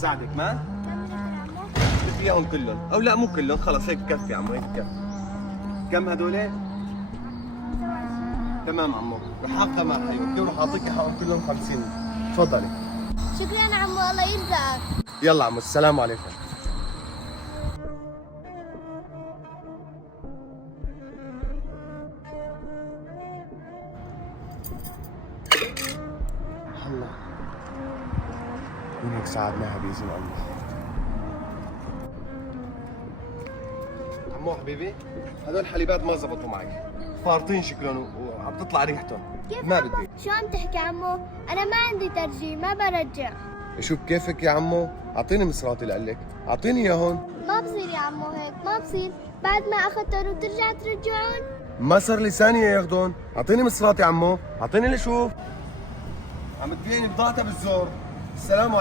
ساعدك ما؟ بدي اياهم كلهم، او لا مو كلهم، خلص هيك بكفي عمو، هيك بكفي. كم هدول؟ تمام عمو، رح اخذها مع حيوتي ورح اعطيك حقهم كلهم 50. تفضلي. شكرا عمو، الله يرزقك. يلا عمو، السلام عليكم. الله، مين هيك ساعدناها بإذن الله. عمو حبيبي، هدول الحليبات ما زبطوا معي، فارطين شكلهم وعم تطلع ريحتهم. ما بدي. شو عم تحكي عمو؟ أنا ما عندي ترجيع، ما برجع. شو بكيفك يا عمو؟ اعطيني مصراتي لقلك، اعطيني اياهم. ما بصير يا عمو هيك، ما بصير. بعد ما أخذتهم وترجع ترجعون. ما صار لي ثانية ياخذون، اعطيني مصراتي عمو، اعطيني لشوف. عم تبيعني بضاعتها بالزور. السلام عليكم.